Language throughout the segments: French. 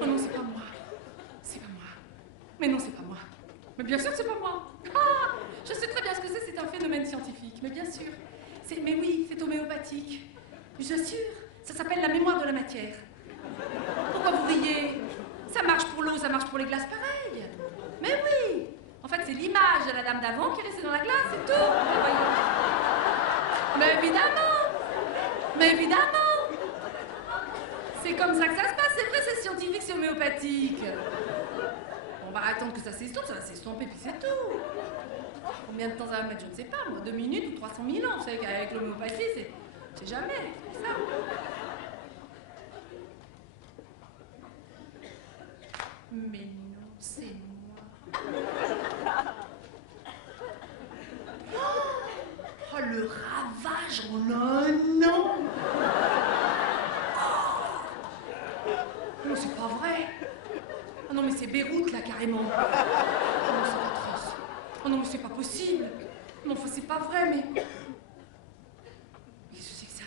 Oh non, c'est pas moi. C'est pas moi. Mais non, c'est pas moi. Mais bien sûr que c'est pas moi. Ah, je sais très bien ce que c'est un phénomène scientifique. Mais bien sûr. Mais oui, c'est homéopathique. Je vous assure, ça s'appelle la mémoire de la matière. Pourquoi vous riez? Ça marche pour l'eau, ça marche pour les glaces pareil. Mais oui. En fait, c'est l'image de la dame d'avant qui est restée dans la glace, c'est tout. Mais évidemment. Mais évidemment. C'est comme ça que ça se passe, c'est vrai, c'est scientifique, c'est homéopathique. On va attendre que ça s'estompe, ça va s'estomper, puis c'est tout. Combien de temps ça va mettre, je ne sais pas, moi, 2 minutes ou 300 000 ans. Vous savez qu'avec l'homéopathie, c'est jamais, c'est ça. Mais non, c'est moi. Oh, le ravage en un an. Non, c'est pas vrai. Oh non, mais c'est Beyrouth, là, carrément. Oh non, c'est pas triste. Oh non, mais c'est pas possible. Non, enfin, c'est pas vrai, mais... Qu'est-ce que c'est que ça?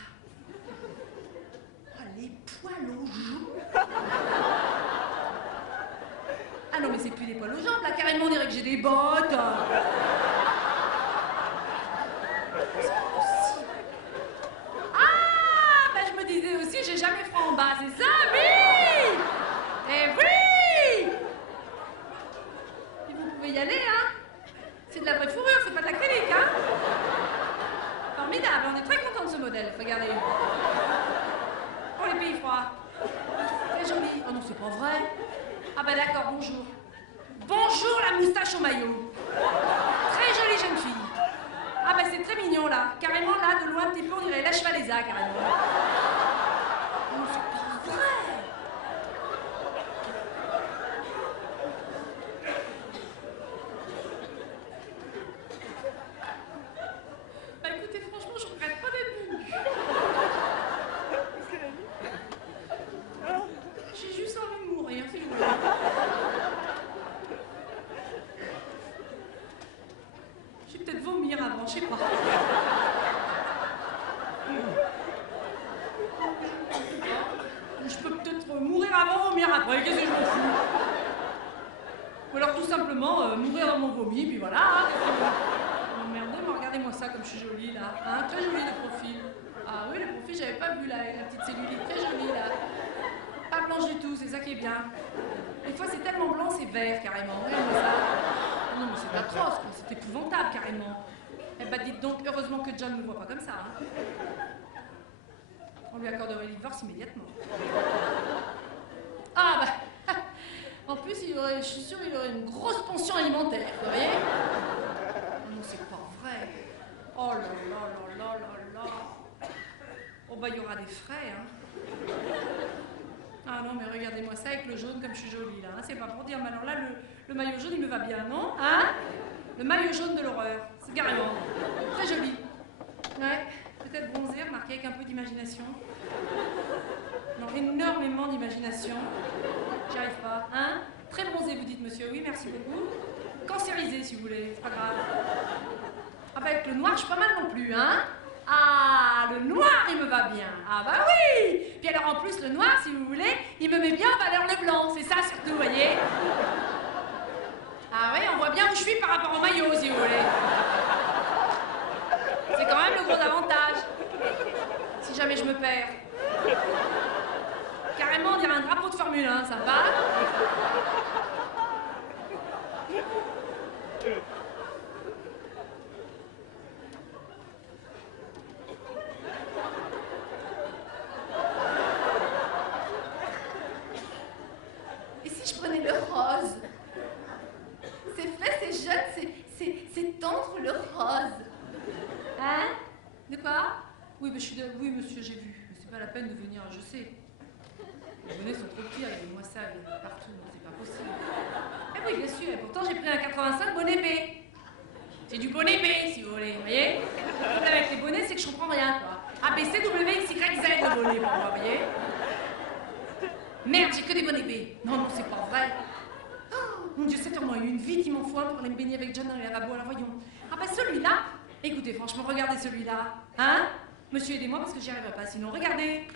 Oh, les poils aux jambes. Ah non, mais c'est plus des poils aux jambes, là, carrément, on dirait que j'ai des bottes. C'est pas possible. Ah, bah, je me disais aussi, j'ai jamais froid en bas, c'est ça? Oui! Eh oui! Et vous pouvez y aller, hein? C'est de la vraie fourrure, c'est pas de l'acrylique, hein? Formidable, on est très contents de ce modèle, regardez. Pour les pays froids. Très joli. Oh non, c'est pas vrai. Ah bah d'accord, bonjour. Bonjour la moustache au maillot. Très jolie jeune fille. Ah bah c'est très mignon là. Carrément là, de loin un petit peu, on dirait la chevaléza carrément. Oh non, c'est pas vrai. Bah écoutez, franchement, je regrette pas d'être venue. J'ai juste envie de mourir, c'est tout. Je vais peut-être vomir avant, je sais pas. Je peux peut-être mourir avant, vomir après, qu'est-ce que je m'en fous? Ou alors tout simplement mourir dans mon vomi, puis voilà. Oh merde, mais regardez-moi ça comme je suis jolie là. Hein, très jolie de profil. Ah oui, le profil, j'avais pas vu là, la petite cellulite, très jolie là. Pas blanche du tout, c'est ça qui est bien. Des fois c'est tellement blanc, c'est vert carrément. Regardez-moi ça. Oh non mais c'est atroce, c'est épouvantable carrément. Eh ben dites donc, heureusement que John ne me voit pas comme ça. Hein. On lui accorderait le divorce immédiatement. Ah bah, en plus je suis sûre qu'il aurait une grosse pension alimentaire, vous voyez? Non c'est pas vrai. Oh là là là là là là. Oh bah il y aura des frais, hein. Ah non, mais regardez-moi ça avec le jaune comme je suis jolie, là. Hein. C'est pas pour dire, mais alors là, le maillot jaune, il me va bien, non? Hein? Le maillot jaune de l'horreur. C'est carrément. Très joli. Ouais, peut-être bronzé, remarquez, avec un peu d'imagination. Non, énormément d'imagination. J'y arrive pas. Hein? Très bronzé, vous dites, monsieur. Oui, merci beaucoup. Cancérisé, si vous voulez. C'est pas grave. Ah bah, avec le noir, je suis pas mal non plus, hein? Ah, le noir, il me va bien. Ah bah oui. Puis alors en plus, le noir, si vous voulez, il me met bien en valeur le blanc. C'est ça surtout, vous voyez. Ah oui, on voit bien où je suis par rapport au maillot, si vous voulez. C'est quand même le gros avantage. Si jamais je me perds. Carrément, on dirait un drapeau de Formule 1, ça va? Et si je prenais le rose? C'est frais, c'est jeune, c'est tendre le rose. Hein? De quoi? Oui, mais oui, monsieur, j'ai vu. Mais c'est pas la peine de venir, je sais. Les bonnets sont trop petits, regardez-moi ça, il y en a partout, c'est pas possible. Eh oui, bien sûr, et pourtant j'ai pris un 85 bonnet B. C'est du bonnet B, si vous voulez, vous voyez? Le problème avec les bonnets, c'est que je comprends rien, quoi. A, B, C, W, X, Y, Z, le bonnet, pour moi, vous voyez? Merde, j'ai que des bonnets B. Non, non, c'est pas vrai. Oh, mon Dieu, cette heure, moi, il y a eu une vie qui m'en faut un pour aller me baigner avec John dans les lavabos, alors voyons. Ah bah celui-là, écoutez, franchement, regardez celui-là. Hein? Monsieur, aidez-moi parce que j'y arriverai pas, sinon, regardez.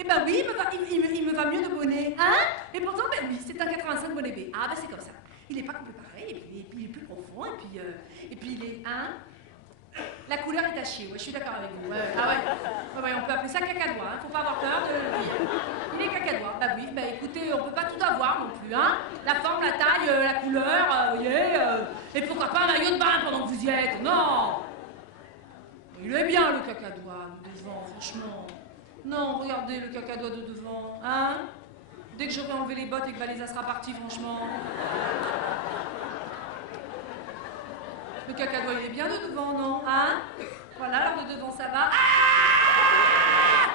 Eh ben oui, il me va mieux de bonnet, hein? Et pourtant, ben oui, c'est un 85 bonnet B. Ah ben c'est comme ça. Il est pas complet pareil, et puis il est plus profond, et puis il est, hein? La couleur est à chier, ouais, je suis d'accord avec vous. Ah ouais, on peut appeler ça cacadois, hein, faut pas avoir peur de le dire. Il est cacadois, bah oui, bah écoutez, on peut pas tout avoir non plus, hein. La forme, la taille, la couleur, vous voyez, et pourquoi pas un maillot de bain pendant que vous y êtes, non. Il est bien le cacadois de devant, franchement. Non, regardez le cacadois de devant, hein. Dès que j'aurai enlevé les bottes et que Valéza sera partie, franchement. Le cacadois, il est bien de devant, non? Hein? Voilà, alors de devant, ça va. Ah!